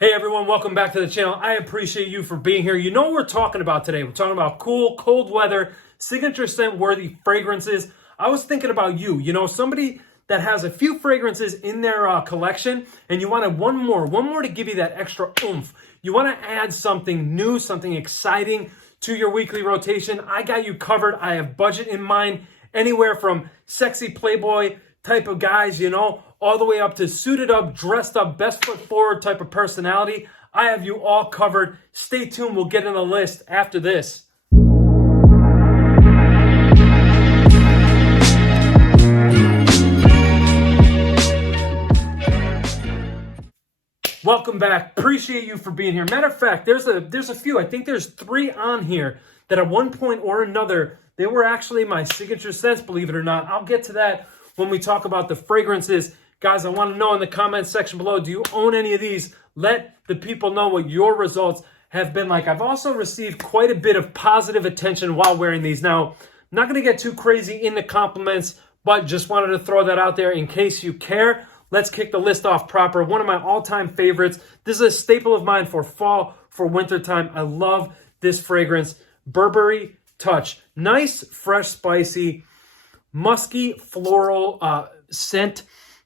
Hey everyone, welcome back to the channel. I appreciate you for being here. You know what we're talking about today. We're talking about cool, cold weather, signature scent worthy fragrances. I was thinking about you, somebody that has a few fragrances in their collection and you wanted one more to give you that extra oomph. You want to add something new, something exciting to your weekly rotation. I got you covered. I have budget in mind, anywhere from sexy playboy type of guys, all the way up to suited up, dressed up, best foot forward type of personality. I have you all covered. Stay tuned. We'll get in a list after this. Welcome back. Appreciate you for being here. Matter of fact, there's a few. I think there's 3 on here that at one point or another, they were actually my signature scents, believe it or not. I'll get to that when we talk about the fragrances. Guys, I want to know in the comments section below, do you own any of these? Let the people know what your results have been like. I've also received quite a bit of positive attention while wearing these. Now, I'm not going to get too crazy in the compliments, but just wanted to throw that out there in case you care. Let's kick the list off proper. One of my all-time favorites. This is a staple of mine for fall, for wintertime. I love this fragrance. Burberry Touch. Nice, fresh, spicy, musky, floral scent.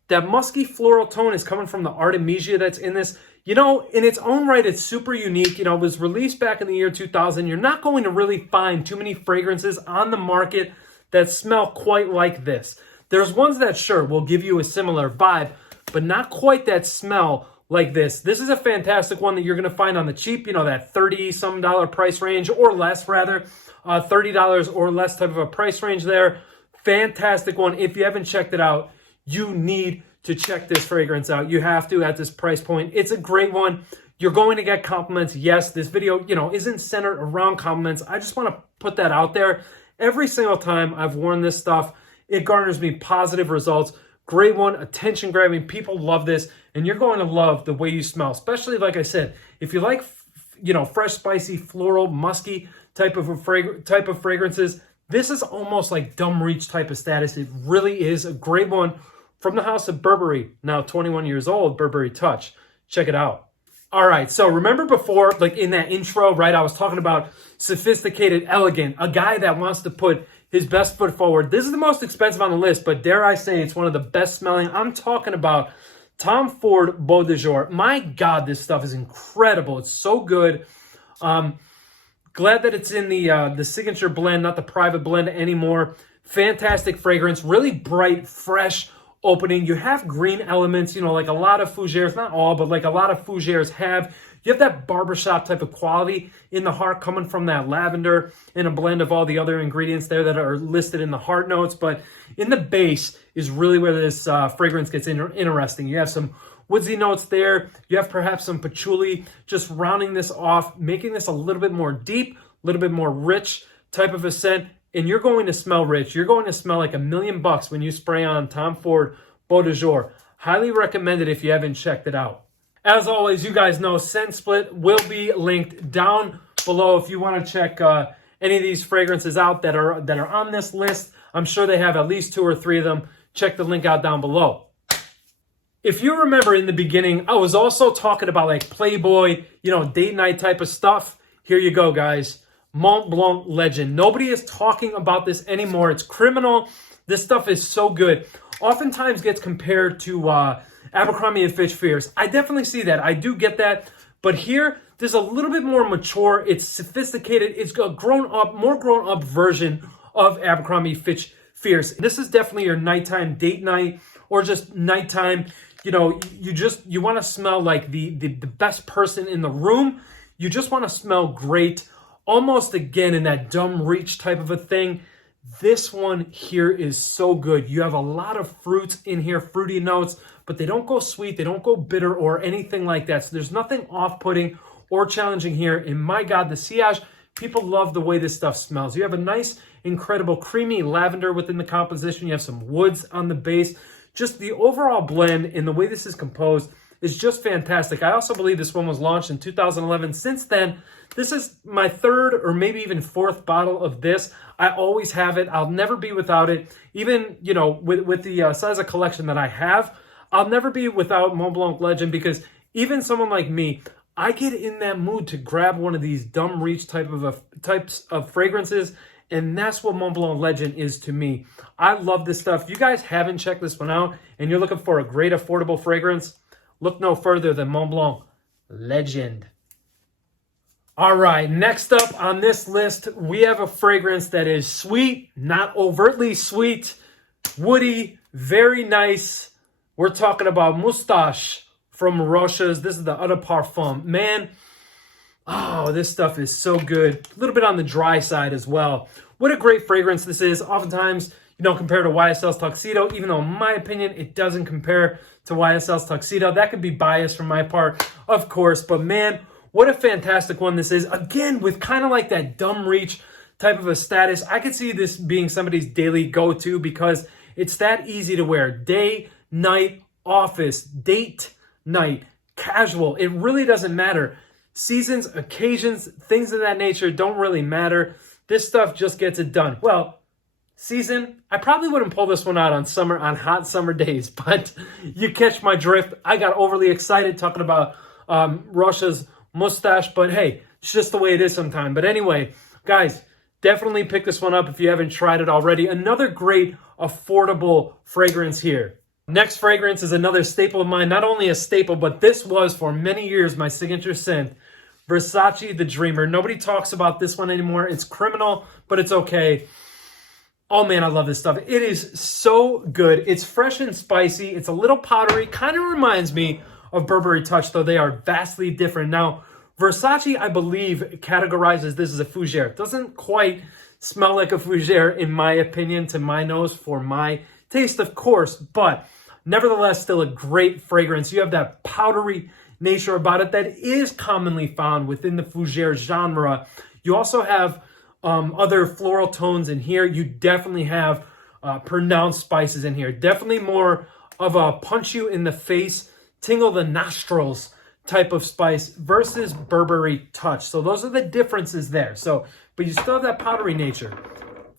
That musky floral tone is coming from the Artemisia that's in this. In its own right, it's super unique. It was released back in the year 2000. You're not going to really find too many fragrances on the market that smell quite like this. There's ones that, sure, will give you a similar vibe, but not quite that smell like this. This is a fantastic one that you're going to find on the cheap, that $30-some price range, or less, rather. $30 or less type of a price range there. Fantastic one. If you haven't checked it out, you need to check this fragrance out. You have to at this price point. It's a great one. You're going to get compliments. Yes, this video, isn't centered around compliments. I just want to put that out there. Every single time I've worn this stuff, it garners me positive results. Great one, attention grabbing. People love this, and you're going to love the way you smell, especially, like I said, if you like, fresh, spicy, floral, musky type of fragrances. This is almost like dumb reach type of status. It really is a great one from the house of Burberry, now 21 years old, Burberry Touch. Check it out. All right, so remember before, like in that intro, right, I was talking about sophisticated, elegant, a guy that wants to put his best foot forward. This is the most expensive on the list, but dare I say it's one of the best smelling. I'm talking about Tom Ford Beau de Jour. My God, this stuff is incredible. It's so good. Glad that it's in the signature blend, not the private blend anymore. Fantastic fragrance, really bright, fresh opening. You have green elements, like a lot of fougères, not all, but like a lot of fougères have. You have that barbershop type of quality in the heart coming from that lavender and a blend of all the other ingredients there that are listed in the heart notes. But in the base is really where this fragrance gets interesting. You have some woodsy notes there. You have perhaps some patchouli, just rounding this off, making this a little bit more deep, a little bit more rich type of a scent. And you're going to smell rich. You're going to smell like $1,000,000 when you spray on Tom Ford Beau de Jour. Highly recommend it if you haven't checked it out. As always, you guys know Scent Split will be linked down below if you want to check any of these fragrances out that are on this list. I'm sure they have at least 2 or 3 of them. Check the link out down below. If you remember in the beginning, I was also talking about like Playboy, date night type of stuff. Here you go, guys. Montblanc Legend. Nobody is talking about this anymore. It's criminal. This stuff is so good. Oftentimes gets compared to Abercrombie & Fitch Fierce. I definitely see that. I do get that. But here, there's a little bit more mature. It's sophisticated. It's a more grown up version of Abercrombie & Fitch Fierce. This is definitely your nighttime date night or just nighttime. You want to smell like the best person in the room. You just want to smell great. Almost again in that dumb reach type of a thing. This one here is so good. You have a lot of fruits in here, fruity notes, but they don't go sweet, they don't go bitter or anything like that. So there's nothing off-putting or challenging here. And my God, the sillage, people love the way this stuff smells. You have a nice, incredible creamy lavender within the composition. You have some woods on the base. Just the overall blend and the way this is composed is just fantastic. I also believe this one was launched in 2011. Since then, this is my 3rd or maybe even 4th bottle of this. I always have it. I'll never be without it. Even, with the size of collection that I have, I'll never be without Montblanc Legend because even someone like me, I get in that mood to grab one of these dumb reach types of fragrances, and that's what Montblanc Legend is to me. I love this stuff. If you guys haven't checked this one out and you're looking for a great affordable fragrance, look no further than Montblanc Legend. All right, next up on this list, we have a fragrance that is sweet, not overtly sweet, woody, very nice. We're talking about Moustache from Rochas. This is the Eau de Parfum. Man, oh, this stuff is so good. A little bit on the dry side as well. What a great fragrance this is. Oftentimes, you don't compare to YSL's Tuxedo, even though in my opinion, it doesn't compare to YSL's Tuxedo. That could be biased from my part, of course, but man, what a fantastic one this is. Again, with kind of like that dumb reach type of a status. I could see this being somebody's daily go-to because it's that easy to wear. Day, night, office, date, night, casual. It really doesn't matter. Seasons, occasions, things of that nature don't really matter. This stuff just gets it done. Well, season, I probably wouldn't pull this one out on hot summer days, but you catch my drift. I got overly excited talking about Rochas Moustache, but hey, it's just the way it is sometimes. But anyway, guys, definitely pick this one up if you haven't tried it already. Another great affordable fragrance here. Next fragrance is another staple of mine. Not only a staple, but this was for many years my signature scent, Versace the Dreamer. Nobody talks about this one anymore. It's criminal, but it's okay. Oh man, I love this stuff. It is so good. It's fresh and spicy. It's a little powdery. Kind of reminds me of Burberry Touch, though they are vastly different. Now, Versace, I believe, categorizes this as a fougere. It doesn't quite smell like a fougere, in my opinion, to my nose, for my taste, of course, but nevertheless, still a great fragrance. You have that powdery nature about it that is commonly found within the fougere genre. You also have other floral tones in here. You definitely have pronounced spices in here. Definitely more of a punch you in the face, tingle the nostrils type of spice versus Burberry Touch. So those are the differences there. So, but you still have that powdery nature.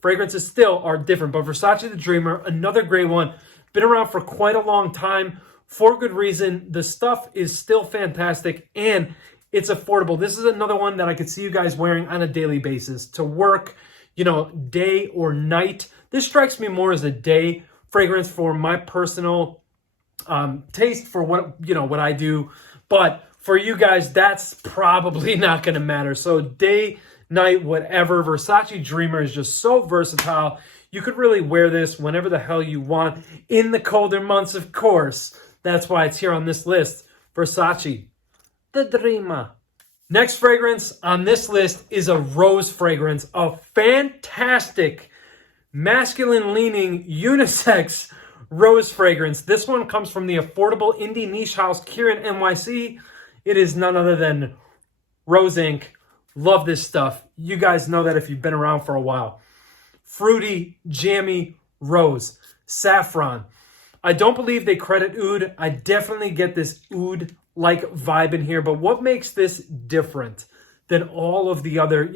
Fragrances still are different, but Versace the Dreamer, another great one. Been around for quite a long time for good reason. The stuff is still fantastic and it's affordable. This is another one that I could see you guys wearing on a daily basis to work, you know, day or night. This strikes me more as a day fragrance for my personal taste for what I do. But for you guys, that's probably not going to matter. So day, night, whatever. Versace Dreamer is just so versatile. You could really wear this whenever the hell you want. In the colder months, of course. That's why it's here on this list. Versace, the Dreamer. Next fragrance on this list is a rose fragrance. A fantastic, masculine-leaning, unisex rose fragrance. This one comes from the affordable indie niche house Kieran NYC. It is none other than Rose Inc. Love this stuff. You guys know that if you've been around for a while. Fruity, jammy, rose, saffron. I don't believe they credit oud. I definitely get this oud-like vibe in here. But what makes this different than all of the other,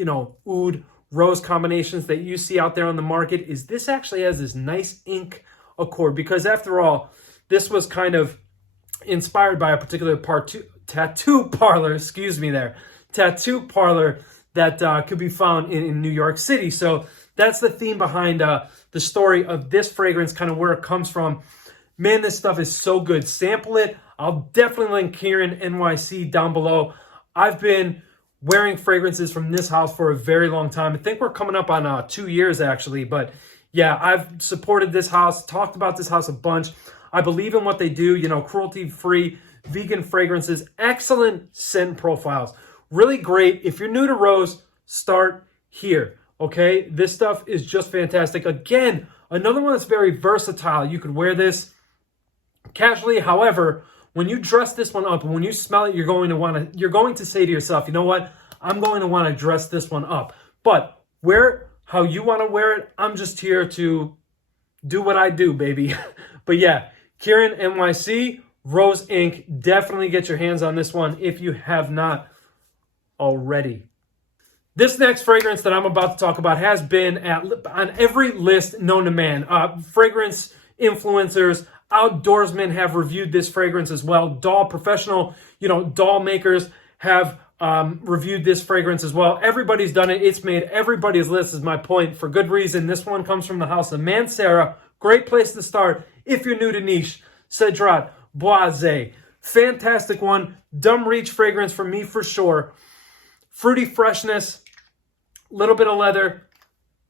oud rose combinations that you see out there on the market is this actually has this nice ink accord. Because after all, this was kind of inspired by a particular tattoo parlor, tattoo parlor that could be found in New York City. So that's the theme behind the story of this fragrance, kind of where it comes from. Man, this stuff is so good. Sample it. I'll definitely link Kieran NYC down below. I've been wearing fragrances from this house for a very long time. I think we're coming up on 2 years, actually. But yeah, I've supported this house, talked about this house a bunch. I believe in what they do, cruelty-free, vegan fragrances, excellent scent profiles. Really great. If you're new to rose, start here, okay? This stuff is just fantastic. Again, another one that's very versatile. You could wear this casually. However, when you dress this one up and when you smell it, you're going to say to yourself, you know what? I'm going to want to dress this one up. But wear how you want to wear it. I'm just here to do what I do, baby. But yeah, Kieran NYC, Rose Inc. Definitely get your hands on this one if you have not already. This next fragrance that I'm about to talk about has been on every list known to man. Fragrance influencers, outdoorsmen have reviewed this fragrance as well. Professional doll makers have reviewed this fragrance as well. Everybody's done it. It's made everybody's list, is my point, for good reason. This one comes from the house of Mancera. Great place to start if you're new to niche. Cedrat, Boise. Fantastic one. Dumb reach fragrance for me for sure. Fruity freshness. Little bit of leather.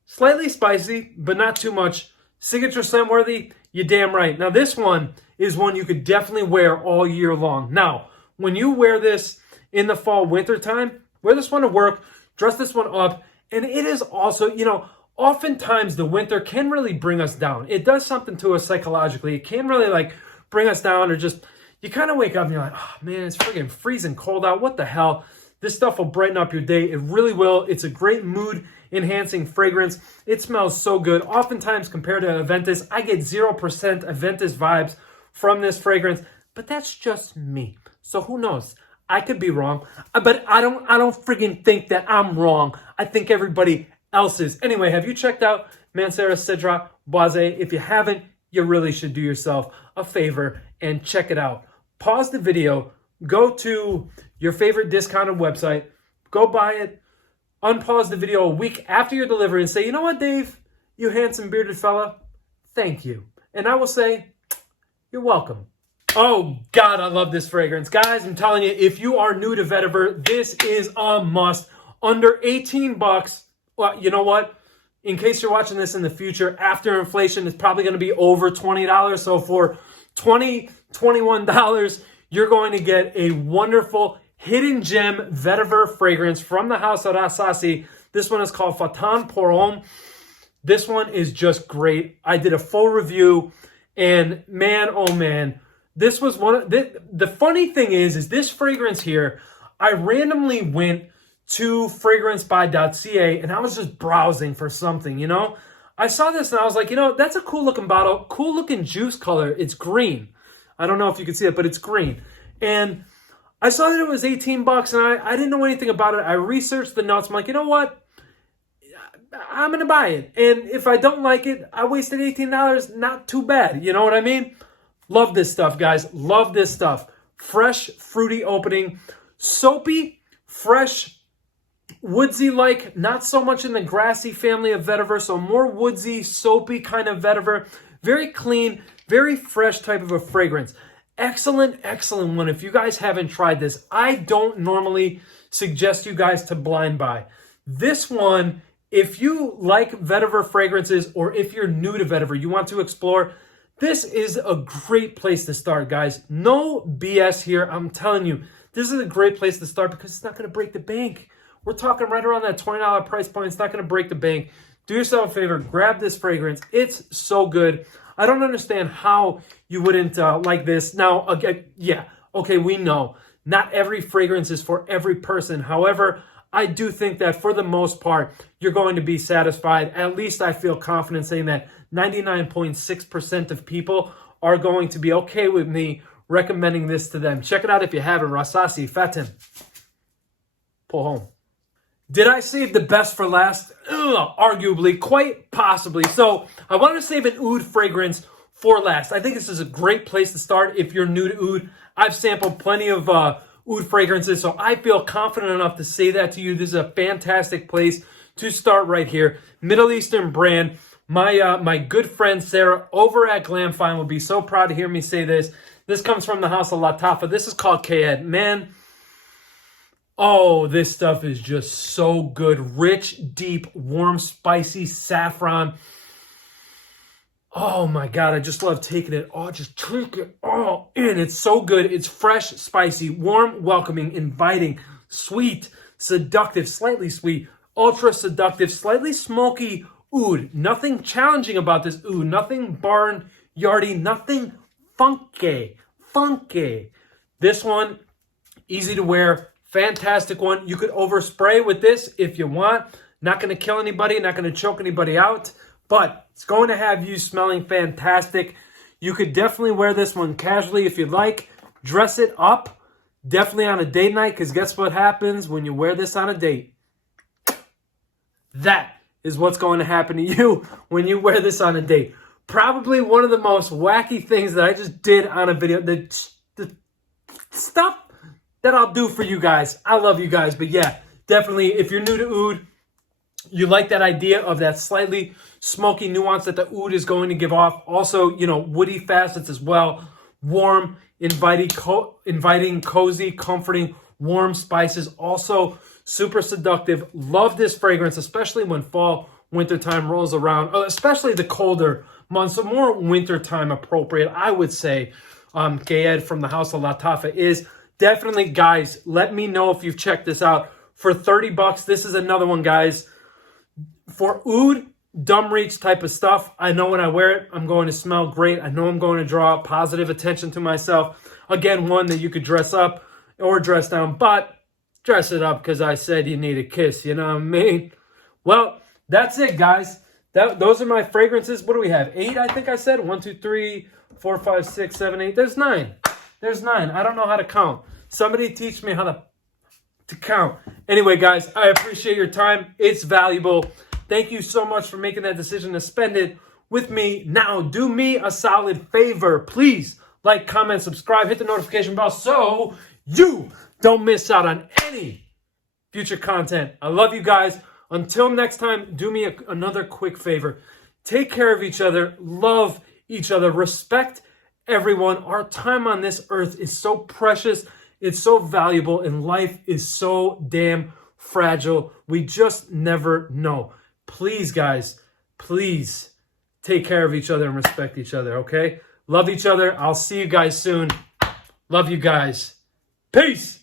Slightly spicy, but not too much. Signature scent worthy? You're damn right. Now this one is one you could definitely wear all year long. Now, when you wear this in the fall, winter time, wear this one to work, dress this one up, and it is also, oftentimes the winter can really bring us down. It does something to us psychologically. It can really bring us down, or just, you kind of wake up and you're like, oh man, it's freaking freezing cold out. What the hell? This stuff will brighten up your day. It really will. It's a great mood enhancing fragrance. It smells so good. Oftentimes compared to Aventus, I get 0% Aventus vibes from this fragrance, but that's just me. So who knows? I could be wrong, but I don't freaking think that I'm wrong. I think everybody else is. Anyway, have you checked out Mancera, Cedrat, Boise? If you haven't, you really should do yourself a favor and check it out. Pause the video, go to your favorite discounted website, go buy it, unpause the video a week after your delivery and say, you know what, Dave, you handsome bearded fella, thank you. And I will say, you're welcome. Oh, God, I love this fragrance. Guys, I'm telling you, if you are new to vetiver, this is a must. Under 18 bucks. Well, you know what? In case you're watching this in the future, after inflation, it's probably going to be over $20. So for $20, $21, you're going to get a wonderful hidden gem vetiver fragrance from the house of Rasasi. This one is called Fatan Poron. This one is just great. I did a full review, and man, oh man, this was one of the funny thing is this fragrance here, I randomly went to fragrancebuy.ca and I was just browsing for something, I saw this and I was like, that's a cool looking bottle, cool looking juice color. It's green. I don't know if you can see it, but it's green. And I saw that it was 18 bucks and I didn't know anything about it. I researched the notes. I'm like, you know what? I'm going to buy it. And if I don't like it, I wasted $18. Not too bad. You know what I mean? Love this stuff, guys. Love this stuff. Fresh, fruity opening. Soapy, fresh, woodsy-like. Not so much in the grassy family of vetiver. So more woodsy, soapy kind of vetiver. Very clean, very fresh type of a fragrance. Excellent, excellent one. If you guys haven't tried this, I don't normally suggest you guys to blind buy. This one, if you like vetiver fragrances or if you're new to vetiver, you want to explore, this is a great place to start, guys. No BS here. I'm telling you, this is a great place to start because it's not going to break the bank. We're talking right around that $20 price point. It's not going to break the bank. Do yourself a favor. Grab this fragrance. It's so good. I don't understand how you wouldn't like this. Now, again, yeah, okay, we know not every fragrance is for every person. However, I do think that for the most part, you're going to be satisfied. At least I feel confident saying that 99.6% of people are going to be okay with me recommending this to them. Check it out if you haven't. Rasasi, Fattan Poron. Did I save the best for last? Arguably, quite possibly. So I wanted to save an oud fragrance for last. I think this is a great place to start if you're new to oud. I've sampled plenty of oud fragrances, so I feel confident enough to say that to you. This is a fantastic place to start right here. Middle Eastern brand. My good friend Sarah over at Glamfine would be so proud to hear me say this. This comes from the house of Lattafa. This is called Qaa'ed. Man, oh, this stuff is just so good. Rich, deep, warm, spicy saffron. Oh my God, I just love taking it. Oh, just take it all in. It's so good. It's fresh, spicy, warm, welcoming, inviting, sweet, seductive, slightly sweet, ultra seductive, slightly smoky oud. Nothing challenging about this oud. Nothing barnyardy. Nothing funky. This one, easy to wear. Fantastic one. You could overspray with this if you want. Not going to kill anybody. Not going to choke anybody out. But it's going to have you smelling fantastic. You could definitely wear this one casually if you'd like. Dress it up. Definitely on a date night, because guess what happens when you wear this on a date? That is what's going to happen to you when you wear this on a date. Probably one of the most wacky things that I just did on a video. Stop that I'll do for you guys. I love you guys. But yeah, definitely, if you're new to oud, you like that idea of that slightly smoky nuance that the oud is going to give off. Also, you know, woody facets as well. Warm, inviting, cozy, comforting, warm spices. Also super seductive. Love this fragrance, especially when fall, wintertime rolls around. Especially the colder months, so more wintertime appropriate, I would say. Qaa'ed from the house of Lattafa is definitely, guys, let me know if you've checked this out. For 30 bucks, this is another one, guys. For oud, dumb reach type of stuff, I know when I wear it, I'm going to smell great. I know I'm going to draw positive attention to myself. Again, one that you could dress up or dress down, but dress it up because I said you need a kiss, you know what I mean? Well, that's it, guys. Those are my fragrances. What do we have? 8, I think I said. 1, 2, 3, 4, 5, 6, 7, 8. There's 9. There's 9. I don't know how to count. Somebody teach me how to count. Anyway, guys, I appreciate your time. It's valuable. Thank you so much for making that decision to spend it with me. Now, do me a solid favor. Please like, comment, subscribe, hit the notification bell so you don't miss out on any future content. I love you guys. Until next time, do me another quick favor. Take care of each other. Love each other. Respect everyone. Our time on this earth is so precious. It's so valuable. And life is so damn fragile. We just never know. Please, guys, please take care of each other and respect each other, okay? Love each other. I'll see you guys soon. Love you guys. Peace.